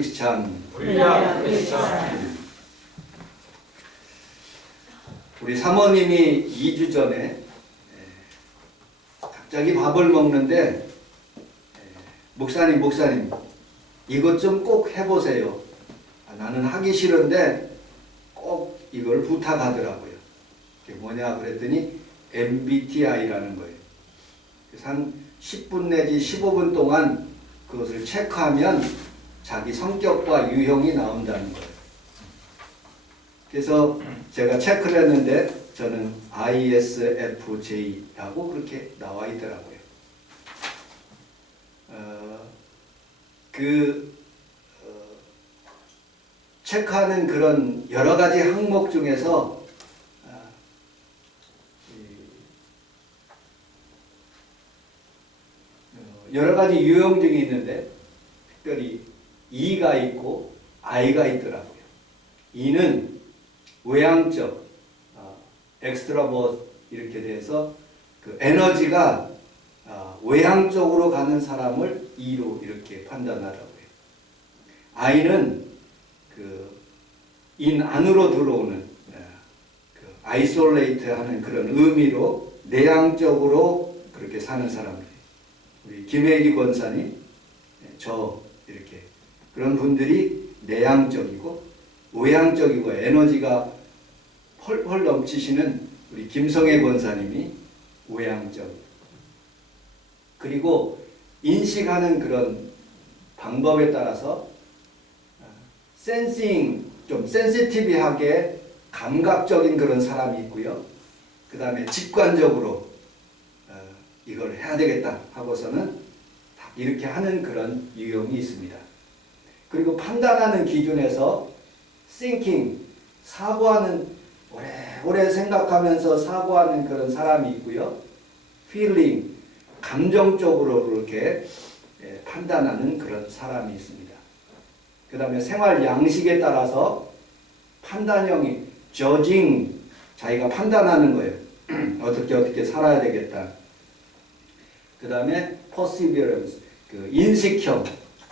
크리스찬. 불량 크리스찬. 우리 사모님이 2주 전에 갑자기 밥을 먹는데 목사님 이것 좀 꼭 해보세요. 나는 하기 싫은데 꼭 이걸 부탁하더라고요. 그게 뭐냐 그랬더니 MBTI라는 거예요. 그래서 한 10분 내지 15분 동안 그것을 체크하면 자기 성격과 유형이 나온다는 거예요. 그래서 제가 체크를 했는데 저는 ISFJ라고 그렇게 나와 있더라고요. 체크하는 그런 여러 가지 항목 중에서 여러 가지 유형증이 있는데 특별히 E가 있고 I가 있더라고요. E는 외향적, 엑스트라버트 이렇게 돼서 그 에너지가 외향적으로 가는 사람을 E로 이렇게 판단하라고요. I는 그 인 안으로 들어오는 그 아이솔레이트하는 그런 의미로 내향적으로 그렇게 사는 사람들. 우리 김혜기 권사님, 저 이렇게 그런 분들이 내향적이고 외향적이고 에너지가 펄펄 넘치시는 우리 김성애 권사님이 외향적. 그리고 인식하는 그런 방법에 따라서 센싱, 좀 센시티브하게 감각적인 그런 사람이 있고요. 그 다음에 직관적으로 이걸 해야 되겠다 하고서는 이렇게 하는 그런 유형이 있습니다. 그리고 판단하는 기준에서 thinking, 사고하는, 오래 생각하면서 사고하는 그런 사람이 있고요. feeling, 감정적으로 그렇게 판단하는 그런 사람이 있습니다. 그 다음에 생활 양식에 따라서 판단형이 judging, 자기가 판단하는 거예요. 어떻게 살아야 되겠다. 그 다음에 perseverance, 그 인식형,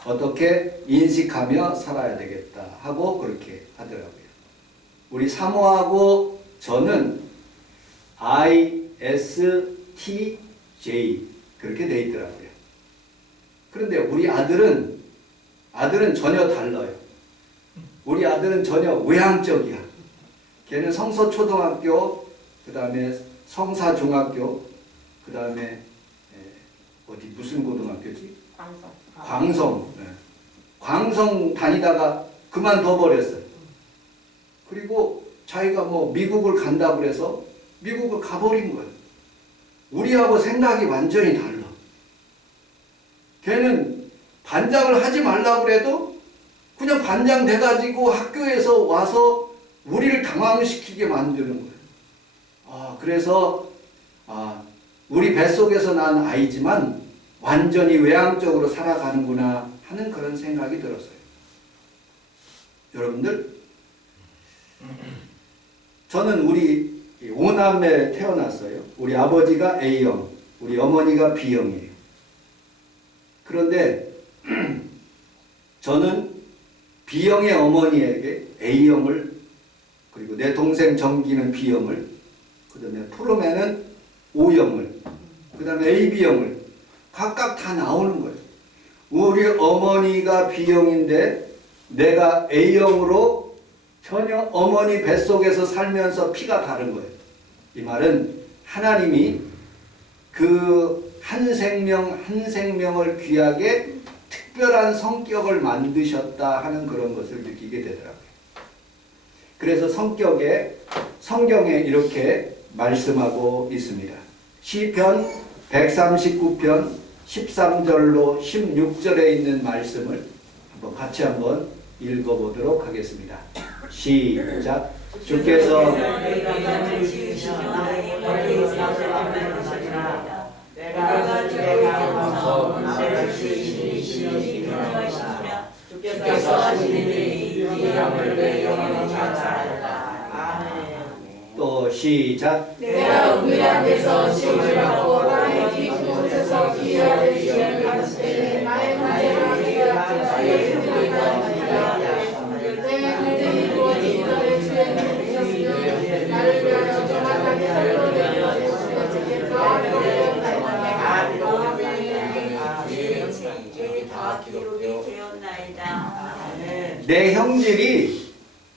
어떻게 인식하며 살아야 되겠다 하고 그렇게 하더라고요. 우리 사모하고 저는 ISTJ 그렇게 돼 있더라고요. 그런데 우리 아들은 전혀 달라요. 우리 아들은 전혀 외향적이야. 걔는 성서초등학교, 그 다음에 성사중학교, 그 다음에 어디 무슨 고등학교지? 광성. 광성 다니다가 그만둬 버렸어요. 그리고 자기가 뭐 미국을 간다고 그래서 미국을 가버린 거예요. 우리하고 생각이 완전히 달라. 걔는 반장을 하지 말라고 그래도 그냥 반장 돼가지고 학교에서 와서 우리를 당황시키게 만드는 거예요. 그래서 우리 뱃속에서 난 아이지만 완전히 외향적으로 살아가는구나 하는 그런 생각이 들었어요. 여러분들, 저는 우리 5남매 태어났어요. 우리 아버지가 A형, 우리 어머니가 B형이에요. 그런데 저는 B형의 어머니에게 A형을, 그리고 내 동생 정기는 B형을, 그 다음에 프로맨은 O형을, 그 다음에 AB형을 각각 다 나오는 거예요. 우리 어머니가 B형인데 내가 A형으로 전혀 어머니 뱃속에서 살면서 피가 다른 거예요. 이 말은 하나님이 그 한 생명 한 생명을 귀하게 특별한 성격을 만드셨다 하는 그런 것을 느끼게 되더라고요. 그래서 성경에 이렇게 말씀하고 있습니다. 시편 139편 13절로 16절에 있는 말씀을 같이 한번 읽어보도록 하겠습니다. 시작. 주께서 주께서 하시니 이 영을 내 영원히 찾아하였다. 아멘. 또 시작. 내가 위한 데서 시험을 받고 땅의 깊은 곳에서 기회를 시험을 받을 때 나의 문제가 네가 나의 힘을 아멘. 내 형질이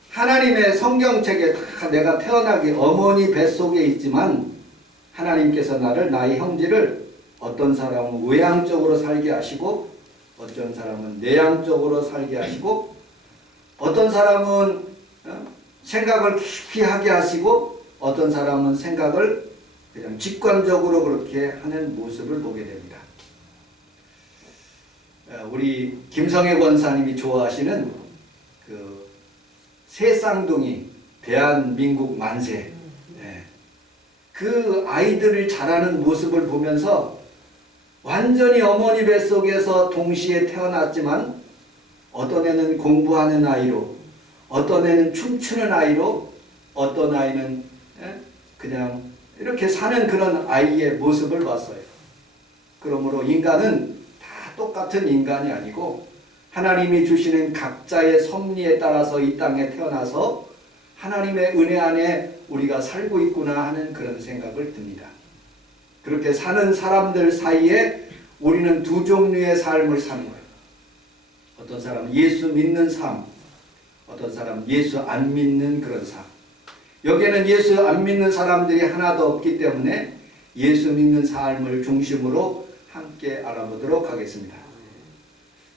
하나님의 성경책에 다 내가 태어나기 어머니 뱃속에 있지만 하나님께서 나의 형질을 어떤 사람은 외향적으로 살게 하시고 어떤 사람은 내향적으로 살게 하시고 어떤 사람은 생각을 깊이 하게 하시고 어떤 사람은 생각을 그냥 직관적으로 그렇게 하는 모습을 보게 됩니다. 우리 김성애 권사님이 좋아하시는 그 새쌍둥이 대한민국 만세, 그 아이들을 자라는 모습을 보면서 완전히 어머니 뱃속에서 동시에 태어났지만 어떤 애는 공부하는 아이로, 어떤 애는 춤추는 아이로, 어떤 아이는 그냥 이렇게 사는 그런 아이의 모습을 봤어요. 그러므로 인간은 다 똑같은 인간이 아니고 하나님이 주시는 각자의 섭리에 따라서 이 땅에 태어나서 하나님의 은혜 안에 우리가 살고 있구나 하는 그런 생각을 듭니다. 그렇게 사는 사람들 사이에 우리는 두 종류의 삶을 사는 거예요. 어떤 사람은 예수 믿는 삶, 어떤 사람은 예수 안 믿는 그런 삶. 여기에는 예수 안 믿는 사람들이 하나도 없기 때문에 예수 믿는 삶을 중심으로 함께 알아보도록 하겠습니다.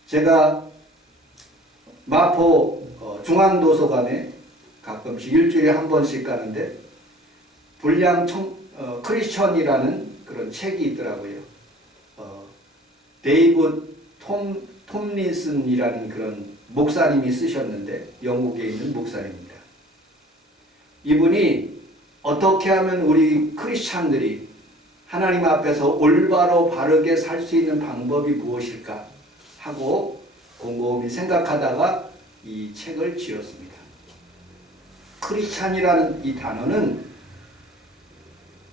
제가 마포 중앙도서관에 가끔씩 일주일에 한 번씩 가는데 불량 크리스천이라는 그런 책이 있더라고요. 데이브 톰린슨이라는 그런 목사님이 쓰셨는데 영국에 있는 목사님입니다. 이분이 어떻게 하면 우리 크리스찬들이 하나님 앞에서 올바로 바르게 살 수 있는 방법이 무엇일까 하고 곰곰이 생각하다가 이 책을 지었습니다. 크리스찬이라는 이 단어는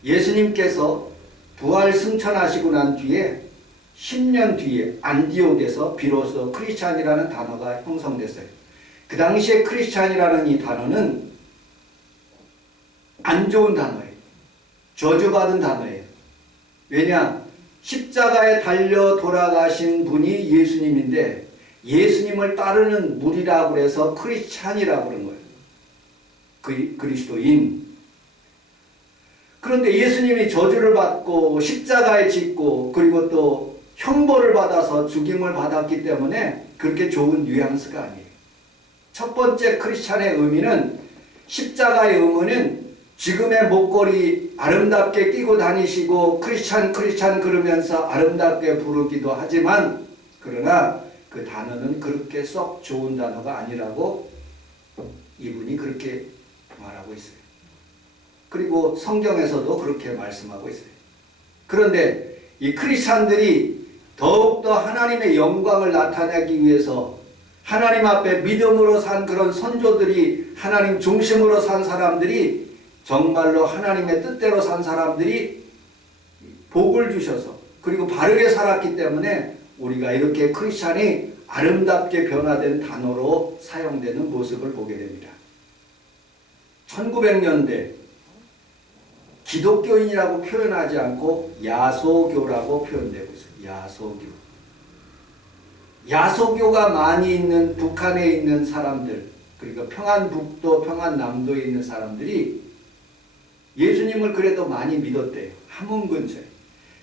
예수님께서 부활 승천하시고 난 뒤에 10년 뒤에 안디옥에서 비로소 크리스찬이라는 단어가 형성됐어요. 그 당시에 크리스찬이라는 이 단어는 안 좋은 단어예요. 저주받은 단어예요. 왜냐? 십자가에 달려 돌아가신 분이 예수님인데 예수님을 따르는 무리라고 해서 크리스찬이라고 그런 거예요. 그리스도인. 그런데 예수님이 저주를 받고 십자가에 짓고 그리고 또 형벌을 받아서 죽임을 받았기 때문에 그렇게 좋은 뉘앙스가 아니에요. 첫 번째 크리스찬의 의미는 십자가의 의미는 지금의 목걸이 아름답게 끼고 다니시고 크리스찬 그러면서 아름답게 부르기도 하지만 그러나 그 단어는 그렇게 썩 좋은 단어가 아니라고 이분이 그렇게 말하고 있어요. 그리고 성경에서도 그렇게 말씀하고 있어요. 그런데 이 크리스찬들이 더욱더 하나님의 영광을 나타내기 위해서 하나님 앞에 믿음으로 산 그런 선조들이 하나님 중심으로 산 사람들이 정말로 하나님의 뜻대로 산 사람들이 복을 주셔서 그리고 바르게 살았기 때문에 우리가 이렇게 크리스찬이 아름답게 변화된 단어로 사용되는 모습을 보게 됩니다. 1900년대 기독교인이라고 표현하지 않고 야소교라고 표현되고 있어요. 야소교. 야소교가 많이 있는 북한에 있는 사람들, 그러니까 평안북도, 평안남도에 있는 사람들이 예수님을 그래도 많이 믿었대요. 함흥 근처에.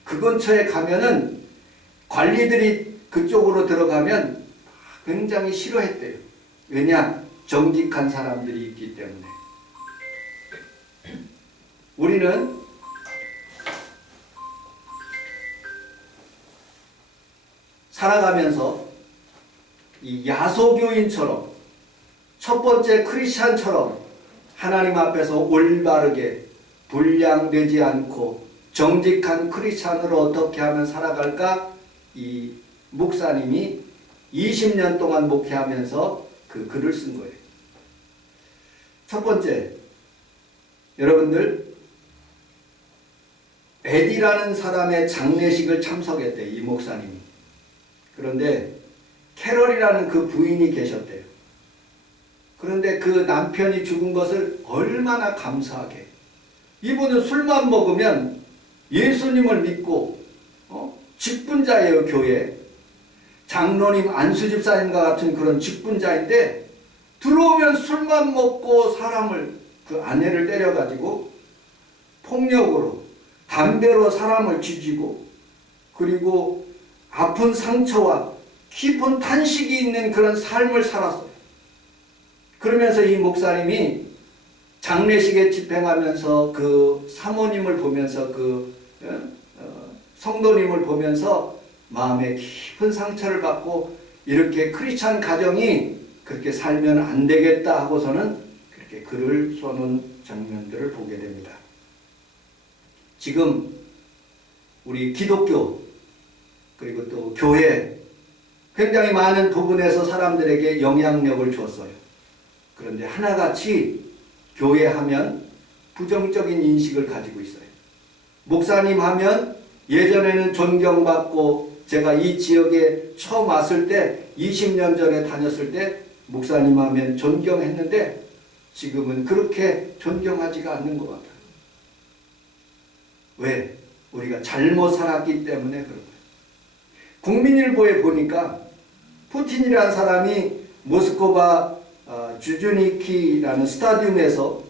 그 근처에 가면은 관리들이 그쪽으로 들어가면 굉장히 싫어했대요. 왜냐? 정직한 사람들이 있기 때문에. 우리는 살아가면서 이 야소교인처럼 첫 번째 크리스찬처럼 하나님 앞에서 올바르게 불량되지 않고 정직한 크리스찬으로 어떻게 하면 살아갈까? 이 목사님이 20년 동안 목회하면서 그 글을 쓴 거예요. 첫 번째, 여러분들 에디라는 사람의 장례식을 참석했대요. 이 목사님이. 그런데 캐럴이라는 그 부인이 계셨대요. 그런데 그 남편이 죽은 것을 얼마나 감사하게. 이분은 술만 먹으면 예수님을 믿고 직분자예요, 교회. 장로님, 안수집사님과 같은 그런 직분자인데 들어오면 술만 먹고 사람을, 그 아내를 때려가지고 폭력으로, 담배로 사람을 죽이고, 그리고 아픈 상처와 깊은 탄식이 있는 그런 삶을 살았어요. 그러면서 이 목사님이 장례식에 집행하면서 그 사모님을 보면서 성도님을 보면서 마음에 깊은 상처를 받고 이렇게 크리스찬 가정이 그렇게 살면 안 되겠다 하고서는 그렇게 글을 써놓은 장면들을 보게 됩니다. 지금 우리 기독교 그리고 또 교회 굉장히 많은 부분에서 사람들에게 영향력을 줬어요. 그런데 하나같이 교회 하면 부정적인 인식을 가지고 있어요. 목사님 하면 예전에는 존경받고 제가 이 지역에 처음 왔을 때 20년 전에 다녔을 때 목사님 하면 존경했는데 지금은 그렇게 존경하지가 않는 것 같아요. 왜? 우리가 잘못 살았기 때문에 그런 거예요. 국민일보에 보니까 푸틴이라는 사람이 모스크바 주주니키라는 스타디움에서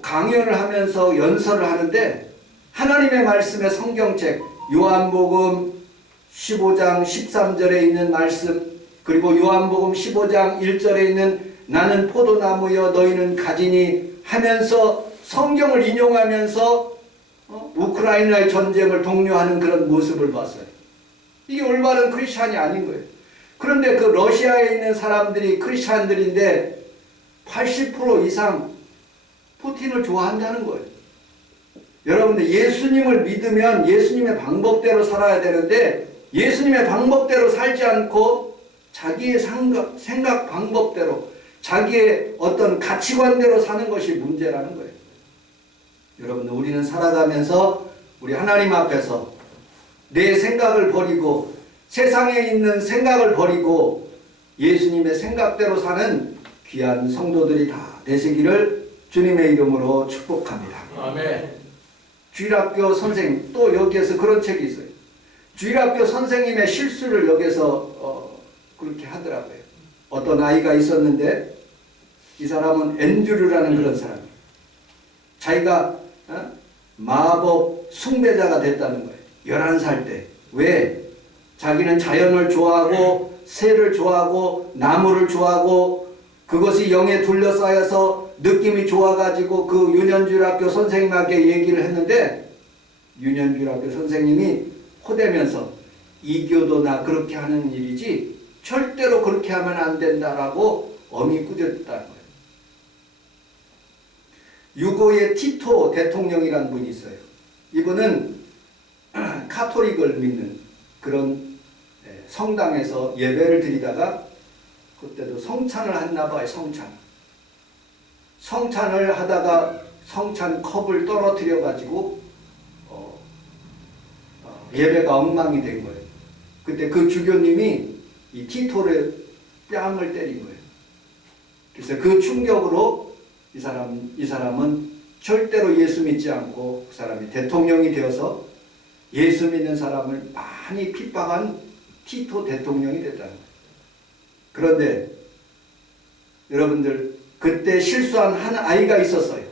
강연을 하면서 연설을 하는데 하나님의 말씀의 성경책 요한복음 15장 13절에 있는 말씀, 그리고 요한복음 15장 1절에 있는 나는 포도나무여 너희는 가지니 하면서 성경을 인용하면서 우크라이나의 전쟁을 독려하는 그런 모습을 봤어요. 이게 올바른 크리스찬이 아닌 거예요. 그런데 그 러시아에 있는 사람들이 크리스찬들인데 80% 이상 푸틴을 좋아한다는 거예요. 여러분들 예수님을 믿으면 예수님의 방법대로 살아야 되는데 예수님의 방법대로 살지 않고 자기의 생각 방법대로 자기의 어떤 가치관대로 사는 것이 문제라는 거예요. 여러분들 우리는 살아가면서 우리 하나님 앞에서 내 생각을 버리고 세상에 있는 생각을 버리고 예수님의 생각대로 사는 귀한 성도들이 다 되시기를 주님의 이름으로 축복합니다. 아멘. 주일학교 선생님, 또 여기에서 그런 책이 있어요. 주일학교 선생님의 실수를 여기서 그렇게 하더라고요. 어떤 아이가 있었는데 이 사람은 앤드류라는 그런 사람이에요. 자기가 마법 숭배자가 됐다는 거예요. 11살 때. 왜? 자기는 자연을 좋아하고 새를 좋아하고 나무를 좋아하고 그것이 영에 둘러싸여서 느낌이 좋아가지고 그 윤현주일학교 선생님에게 얘기를 했는데 윤현주일학교 선생님이 호되면서 이교도 나 그렇게 하는 일이지 절대로 그렇게 하면 안 된다라고 엄히 꾸짖었다는 거예요. 유고의 티토 대통령이라는 분이 있어요. 이분은 카톨릭을 믿는 그런 성당에서 예배를 드리다가 그때도 성찬을 했나 봐요. 성찬을 하다가 성찬 컵을 떨어뜨려 가지고 예배가 엉망이 된 거예요. 그때 그 주교님이 이 티토를 뺨을 때린 거예요. 그래서 그 충격으로 이 사람은 절대로 예수 믿지 않고 그 사람이 대통령이 되어서 예수 믿는 사람을 많이 핍박한 티토 대통령이 됐다는 거예요. 그런데 여러분들 그때 실수한 한 아이가 있었어요.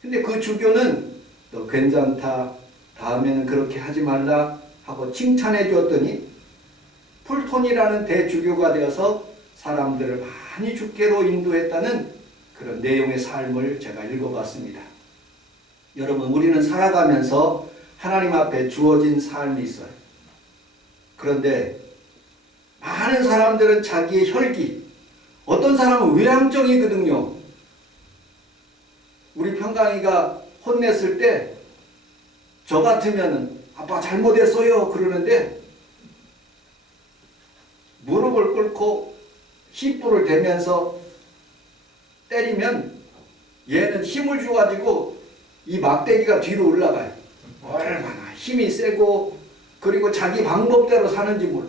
근데 그 주교는 너 괜찮다, 다음에는 그렇게 하지 말라 하고 칭찬해 주었더니 풀톤이라는 대주교가 되어서 사람들을 많이 주께로 인도했다는 그런 내용의 삶을 제가 읽어봤습니다. 여러분 우리는 살아가면서 하나님 앞에 주어진 삶이 있어요. 그런데 많은 사람들은 자기의 혈기, 어떤 사람은 외향적이거든요. 우리 평강이가 혼냈을 때 저 같으면은 아빠 잘못했어요 그러는데 무릎을 꿇고 힙부를 대면서 때리면 얘는 힘을 줘가지고 이 막대기가 뒤로 올라가요. 얼마나 힘이 세고 그리고 자기 방법대로 사는지 몰라.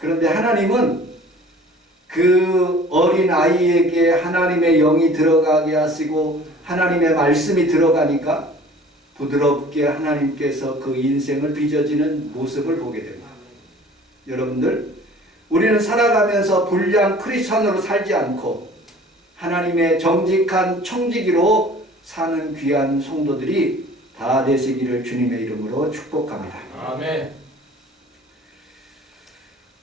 그런데 하나님은 그 어린 아이에게 하나님의 영이 들어가게 하시고 하나님의 말씀이 들어가니까 부드럽게 하나님께서 그 인생을 빚어지는 모습을 보게 됩니다. 여러분들, 우리는 살아가면서 불량 크리스천으로 살지 않고 하나님의 정직한 청지기로 사는 귀한 성도들이 다 되시기를 주님의 이름으로 축복합니다. 아멘.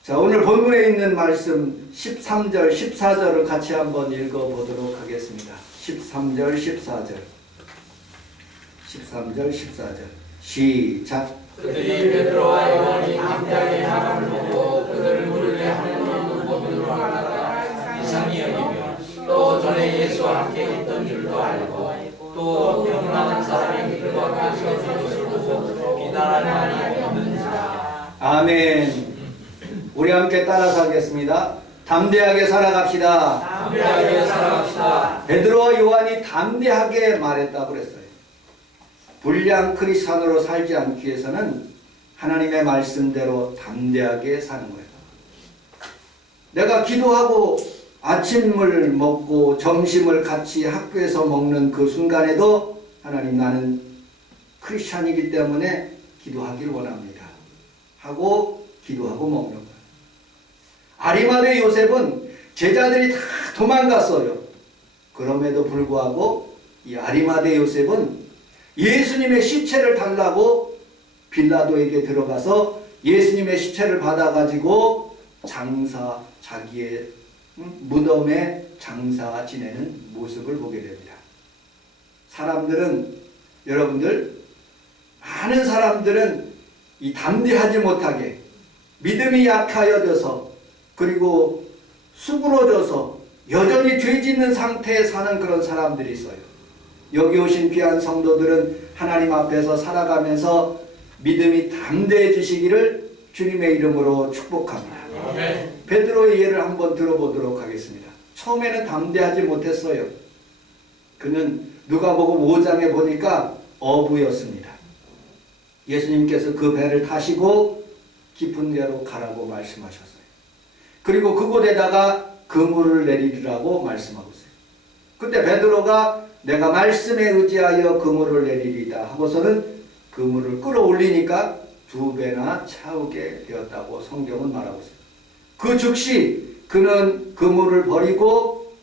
자, 오늘 본문에 있는 말씀 13절, 14절을 같이 한번 읽어보도록 하겠습니다. 13절, 14절. 13절, 14절. 시작. 그들이 베드로와 요한이 담대하게 나감을 보고 그들을 물게 하는 눈으로 알아가 이상히 여기며 또 전에 예수와 함께 있던 줄도 알고 또 병나는 사람이 그들과 함께 있는 것을 보고 비난할 만이 없는지라. 아멘. 우리 함께 따라서 하겠습니다. 담대하게 살아갑시다. 담대하게 살아갑시다. 베드로와 요한이 담대하게 말했다고 그랬어요. 불량 크리스찬으로 살지 않기 위해서는 하나님의 말씀대로 담대하게 사는 거예요. 내가 기도하고 아침을 먹고 점심을 같이 학교에서 먹는 그 순간에도 하나님, 나는 크리스찬이기 때문에 기도하길 원합니다 하고 기도하고 먹는 거예요. 아리마대 요셉은 제자들이 다 도망갔어요. 그럼에도 불구하고 이 아리마대 요셉은 예수님의 시체를 달라고 빌라도에게 들어가서 예수님의 시체를 받아가지고 자기의 무덤에 장사 지내는 모습을 보게 됩니다. 사람들은, 여러분들, 많은 사람들은 이 담대하지 못하게 믿음이 약하여져서 그리고 수그러져서 여전히 죄짓는 상태에 사는 그런 사람들이 있어요. 여기 오신 귀한 성도들은 하나님 앞에서 살아가면서 믿음이 담대해지시기를 주님의 이름으로 축복합니다. 아멘. 베드로의 예를 한번 들어보도록 하겠습니다. 처음에는 담대하지 못했어요. 그는 누가복음 5장에 보니까 어부였습니다. 예수님께서 그 배를 타시고 깊은 데로 가라고 말씀하셨어요. 그리고 그곳에다가 그물을 내리라고 말씀하고 있어요. 그때 베드로가 내가 말씀에 의지하여 그물을 내리리다 하고서는 그물을 끌어올리니까 2배나 차오게 되었다고 성경은 말하고 있어요. 그 즉시 그는 그물을 버리고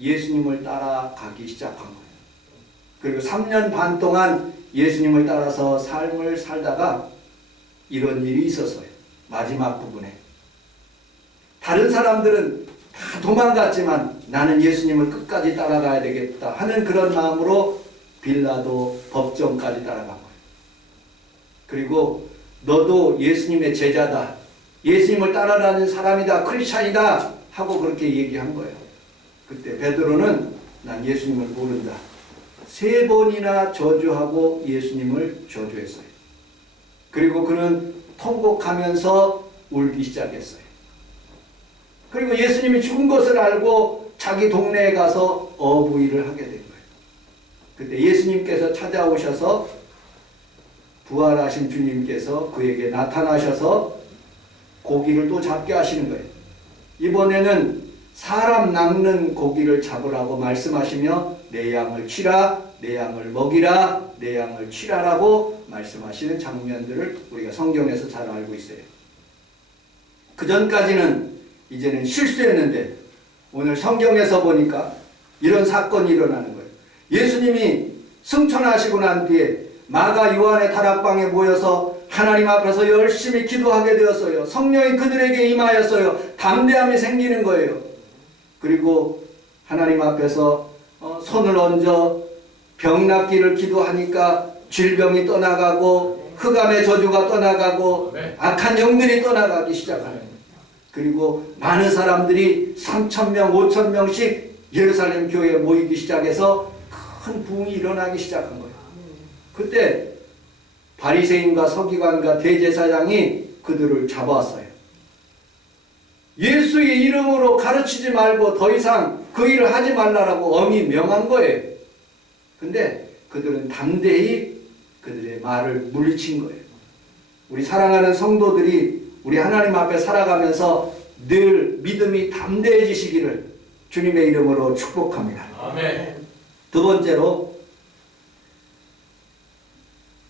예수님을 따라가기 시작한 거예요. 그리고 3년 반 동안 예수님을 따라서 삶을 살다가 이런 일이 있었어요. 마지막 부분에. 다른 사람들은 다 도망갔지만 나는 예수님을 끝까지 따라가야 되겠다 하는 그런 마음으로 빌라도 법정까지 따라간 거예요. 그리고 너도 예수님의 제자다, 예수님을 따라가는 사람이다, 크리스찬이다 하고 그렇게 얘기한 거예요. 그때 베드로는 난 예수님을 모른다. 3번이나 저주하고 예수님을 저주했어요. 그리고 그는 통곡하면서 울기 시작했어요. 그리고 예수님이 죽은 것을 알고 자기 동네에 가서 어부일을 하게 된 거예요. 그때 예수님께서 찾아오셔서 부활하신 주님께서 그에게 나타나셔서 고기를 또 잡게 하시는 거예요. 이번에는 사람 낚는 고기를 잡으라고 말씀하시며 내 양을 치라, 내 양을 먹이라, 내 양을 치라라고 말씀하시는 장면들을 우리가 성경에서 잘 알고 있어요. 그 전까지는 이제는 실수했는데 오늘 성경에서 보니까 이런 사건이 일어나는 거예요. 예수님이 승천하시고 난 뒤에 마가 요한의 다락방에 모여서 하나님 앞에서 열심히 기도하게 되었어요. 성령이 그들에게 임하였어요. 담대함이 생기는 거예요. 그리고 하나님 앞에서 손을 얹어 병 낫기를 기도하니까 질병이 떠나가고 흑암의 저주가 떠나가고 악한 영들이 떠나가기 시작합니다. 그리고 많은 사람들이 3,000명, 5,000명씩 예루살렘 교회에 모이기 시작해서 큰 부흥이 일어나기 시작한 거예요. 그때 바리새인과 서기관과 대제사장이 그들을 잡아왔어요. 예수의 이름으로 가르치지 말고 더 이상 그 일을 하지 말라라고 엄히 명한 거예요. 근데 그들은 담대히 그들의 말을 물리친 거예요. 우리 사랑하는 성도들이 우리 하나님 앞에 살아가면서 늘 믿음이 담대해지시기를 주님의 이름으로 축복합니다. 아멘. 두 번째로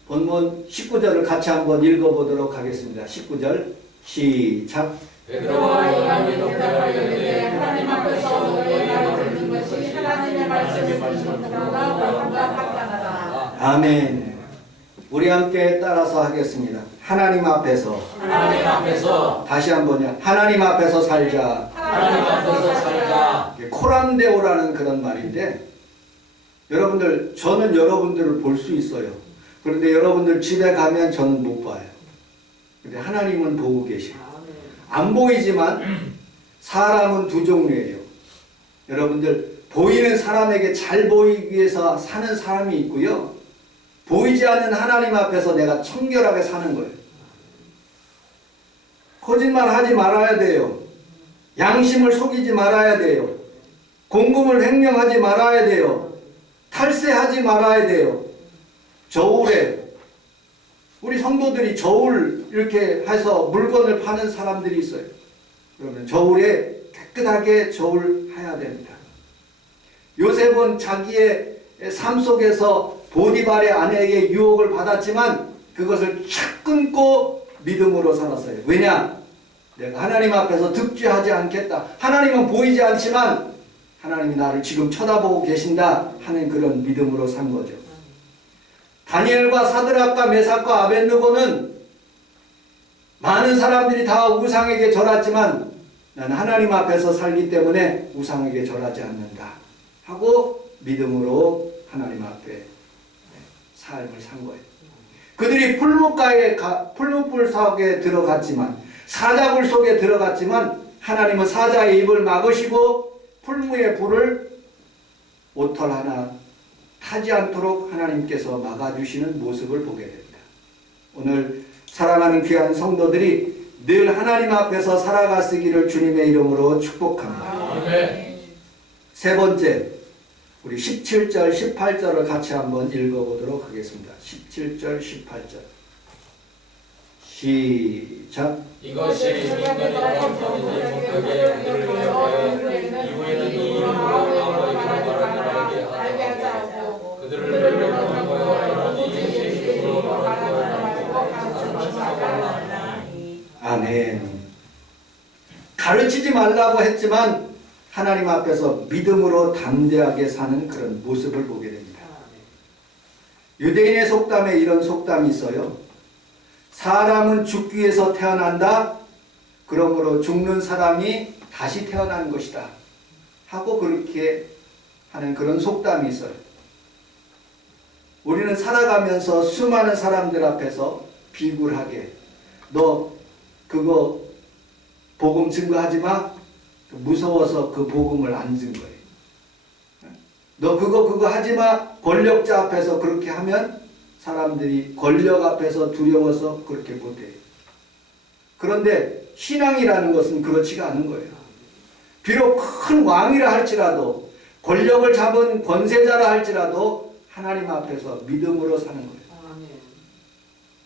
본문 19절을 같이 한번 읽어보도록 하겠습니다. 19절 시작. 베드로와 요한이 대답하였는데 하나님 앞에서 너희가 듣는 것이 하나님의 말씀을 듣는다가 보다 판단하라. 아멘. 우리 함께 따라서 하겠습니다. 하나님 앞에서 하나님 앞에서 다시 한번요. 하나님 앞에서 살자. 하나님 앞에서 살자. 코람데오라는 그런 말인데 여러분들 저는 여러분들을 볼 수 있어요. 그런데 여러분들 집에 가면 저는 못 봐요. 근데 하나님은 보고 계시고 안 보이지만 사람은 두 종류예요. 여러분들 보이는 사람에게 잘 보이기 위해서 사는 사람이 있고요. 보이지 않는 하나님 앞에서 내가 청결하게 사는 거예요. 거짓말 하지 말아야 돼요. 양심을 속이지 말아야 돼요. 공금을 횡령하지 말아야 돼요. 탈세하지 말아야 돼요. 저울에 우리 성도들이 저울 이렇게 해서 물건을 파는 사람들이 있어요. 그러면 저울에 깨끗하게 저울해야 됩니다. 요셉은 자기의 삶 속에서 보디발의 아내에게 유혹을 받았지만 그것을 착 끊고 믿음으로 살았어요. 왜냐? 내가 하나님 앞에서 득죄하지 않겠다. 하나님은 보이지 않지만 하나님이 나를 지금 쳐다보고 계신다 하는 그런 믿음으로 산 거죠. 다니엘과 사드락과 메삭과 아벳느고는 많은 사람들이 다 우상에게 절했지만 나는 하나님 앞에서 살기 때문에 우상에게 절하지 않는다 하고 믿음으로 하나님 앞에 삶을 산 거예요. 그들이 풀무불 속에 들어갔지만 사자굴 속에 들어갔지만 하나님은 사자의 입을 막으시고 풀무의 불을 오털 하나 타지 않도록 하나님께서 막아주시는 모습을 보게 됩니다. 오늘 사랑하는 귀한 성도들이 늘 하나님 앞에서 살아가시기를 주님의 이름으로 축복합니다. 아멘. 세 번째, 우리 17절, 18절을 같이 한번 읽어보도록 하겠습니다. 17절, 18절 시작. 이것이 인간의 범죄의 목적에 그들을 위하여 이후에는 이 이름으로 아버지가 말하게 하고 그들을 불러내고 예수의 이름으로 아멘. 가르치지 말라고 했지만 하나님 앞에서 믿음으로 담대하게 사는 그런 모습을 보게 됩니다. 유대인의 속담에 이런 속담이 있어요. 사람은 죽기 위해서 태어난다. 그러므로 죽는 사람이 다시 태어난 것이다. 하고 그렇게 하는 그런 속담이 있어요. 우리는 살아가면서 수많은 사람들 앞에서 비굴하게 너 그거 복음 증거하지 마. 무서워서 그 복음을 안 준 거예요. 너 그거 하지 마. 권력자 앞에서 그렇게 하면 사람들이 권력 앞에서 두려워서 그렇게 못해요. 그런데 신앙이라는 것은 그렇지가 않은 거예요. 비록 큰 왕이라 할지라도 권력을 잡은 권세자라 할지라도 하나님 앞에서 믿음으로 사는 거예요.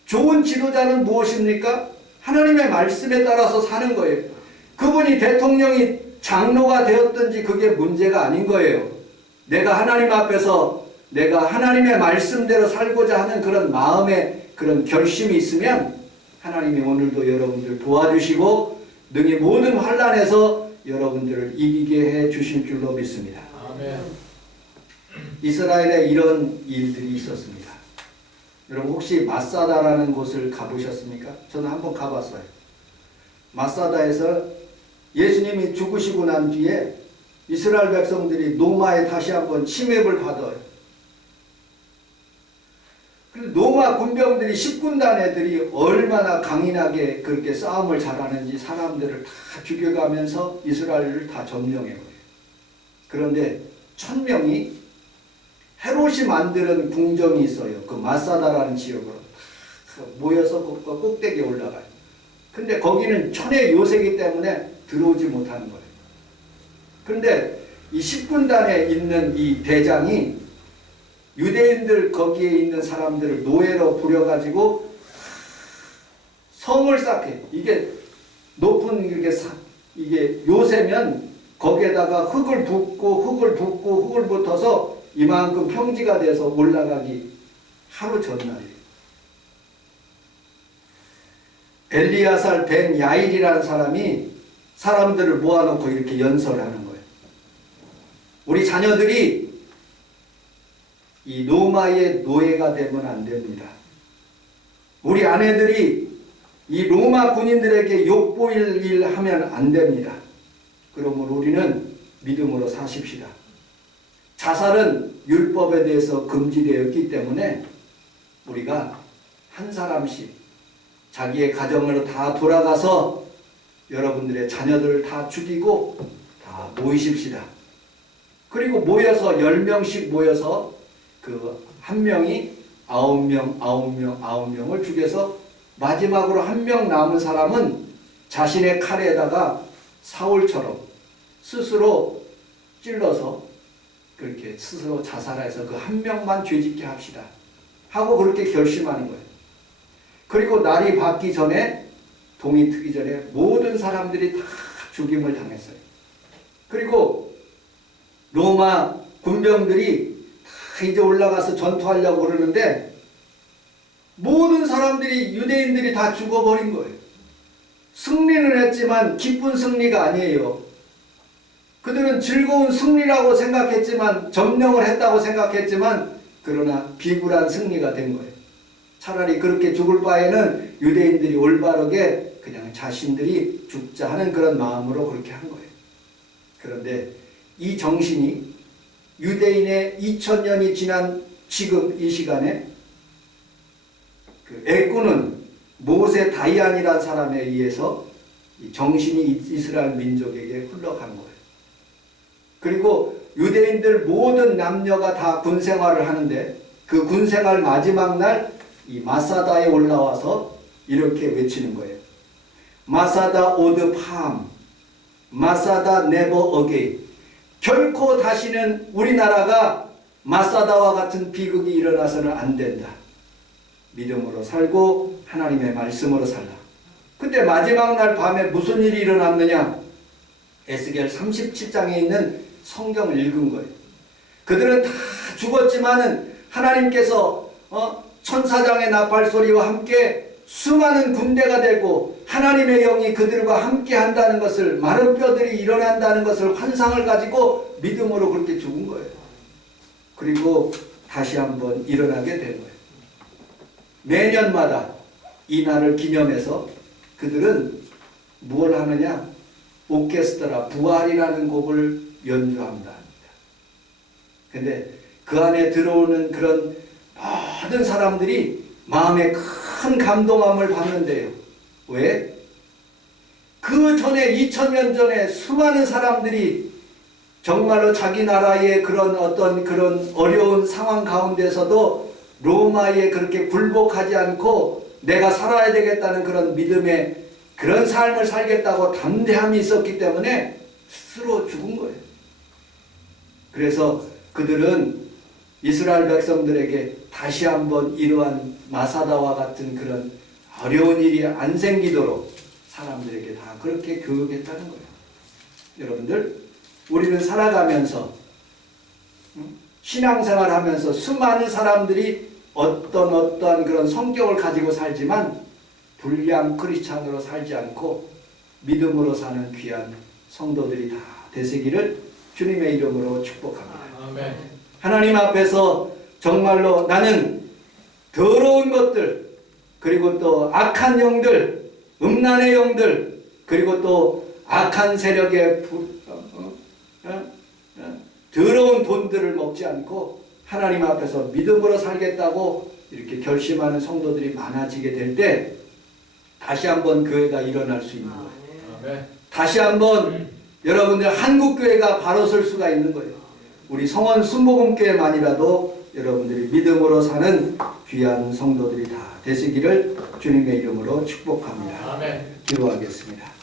좋은 지도자는 무엇입니까? 하나님의 말씀에 따라서 사는 거예요. 그분이 대통령이 장로가 되었든지 그게 문제가 아닌 거예요. 내가 하나님 앞에서 내가 하나님의 말씀대로 살고자 하는 그런 마음의 그런 결심이 있으면 하나님이 오늘도 여러분들 도와주시고 능히 모든 환난에서 여러분들을 이기게 해 주실 줄로 믿습니다. 아멘. 이스라엘에 이런 일들이 있었습니다. 여러분 혹시 마사다라는 곳을 가보셨습니까? 저는 한번 가봤어요. 마사다에서 예수님이 죽으시고 난 뒤에 이스라엘 백성들이 노마에 다시 한번 침입을 받아요. 로마 군병들이 10군단 애들이 얼마나 강인하게 그렇게 싸움을 잘하는지 사람들을 다 죽여가면서 이스라엘을 다 점령해버려요. 그런데 1000명이 헤롯이 만드는 궁정이 있어요. 그 마사다라는 지역으로 모여서 꼭대기에 올라가요. 근데 거기는 천의 요새이기 때문에 들어오지 못하는 거예요. 그런데 이 10군단에 있는 이 대장이 유대인들 거기에 있는 사람들을 노예로 부려가지고 성을 쌓게, 이게 높은 이게 요새면 거기에다가 흙을 붓고 흙을 붙어서 이만큼 평지가 돼서 올라가기 하루 전날이에요. 엘리야살 벤 야일이라는 사람이 사람들을 모아놓고 이렇게 연설을 하는 거예요. 우리 자녀들이 이 로마의 노예가 되면 안 됩니다. 우리 아내들이 이 로마 군인들에게 욕보일 일 하면 안 됩니다. 그러므로 우리는 믿음으로 사십시다. 자살은 율법에 대해서 금지되었기 때문에 우리가 한 사람씩 자기의 가정으로 다 돌아가서 여러분들의 자녀들을 다 죽이고 다 모이십시다. 그리고 모여서 10명씩 모여서 그 한 명이 9명을 죽여서 마지막으로 1명 남은 사람은 자신의 칼에다가 사울처럼 스스로 찔러서 그렇게 스스로 자살해서 그 1명만 죄짓게 합시다 하고 그렇게 결심하는 거예요. 그리고 날이 밝기 전에 동이 트기 전에 모든 사람들이 다 죽임을 당했어요. 그리고 로마 군병들이 다 이제 올라가서 전투하려고 그러는데 모든 사람들이 유대인들이 다 죽어버린 거예요. 승리는 했지만 기쁜 승리가 아니에요. 그들은 즐거운 승리라고 생각했지만 점령을 했다고 생각했지만 그러나 비굴한 승리가 된 거예요. 차라리 그렇게 죽을 바에는 유대인들이 올바르게 그냥 자신들이 죽자 하는 그런 마음으로 그렇게 한 거예요. 그런데 이 정신이 유대인의 2000년이 지난 지금 이 시간에 그 애꾸는 모세 다이안이라는 사람에 의해서 이 정신이 이스라엘 민족에게 흘러간 거예요. 그리고 유대인들 모든 남녀가 다 군생활을 하는데 그 군생활 마지막 날 이 마사다에 올라와서 이렇게 외치는 거예요. 마사다 오드 팜, 마사다 네버 어게인. 결코 다시는 우리나라가 마사다와 같은 비극이 일어나서는 안 된다. 믿음으로 살고 하나님의 말씀으로 살라. 근데 마지막 날 밤에 무슨 일이 일어났느냐? 에스겔 37장에 있는 성경을 읽은 거예요. 그들은 다 죽었지만은 하나님께서 천사장의 나팔소리와 함께 수많은 군대가 되고 하나님의 영이 그들과 함께 한다는 것을, 마른 뼈들이 일어난다는 것을 환상을 가지고 믿음으로 그렇게 죽은 거예요. 그리고 다시 한번 일어나게 된 거예요. 매년마다 이 날을 기념해서 그들은 무엇을 하느냐? 오케스트라 부활이라는 곡을 연주합니다. 근데 그 안에 들어오는 그런 모든 사람들이 마음에 큰 감동함을 받는데요. 왜? 그 전에 2000년 전에 수많은 사람들이 정말로 자기 나라의 그런 어떤 그런 어려운 상황 가운데서도 로마에 그렇게 굴복하지 않고 내가 살아야 되겠다는 그런 믿음의 그런 삶을 살겠다고 담대함이 있었기 때문에 스스로 죽은 거예요. 그래서 그들은 이스라엘 백성들에게 다시 한번 이러한 마사다와 같은 그런 어려운 일이 안 생기도록 사람들에게 다 그렇게 교육했다는 거예요. 여러분들, 우리는 살아가면서 신앙생활 하면서 수많은 사람들이 어떠한 그런 성격을 가지고 살지만 불량 크리스찬으로 살지 않고 믿음으로 사는 귀한 성도들이 다 되시기를 주님의 이름으로 축복합니다. 아멘. 하나님 앞에서 정말로 나는 더러운 것들, 그리고 또 악한 영들, 음란의 영들, 그리고 또 악한 세력의 더러운 돈들을 먹지 않고 하나님 앞에서 믿음으로 살겠다고 이렇게 결심하는 성도들이 많아지게 될 때 다시 한번 교회가 일어날 수 있는 거예요. 아멘. 다시 한번 여러분들 한국교회가 바로 설 수가 있는 거예요. 우리 성원 순복음교회만이라도 여러분들이 믿음으로 사는 귀한 성도들이 다 되시기를 주님의 이름으로 축복합니다. 아멘. 기도하겠습니다.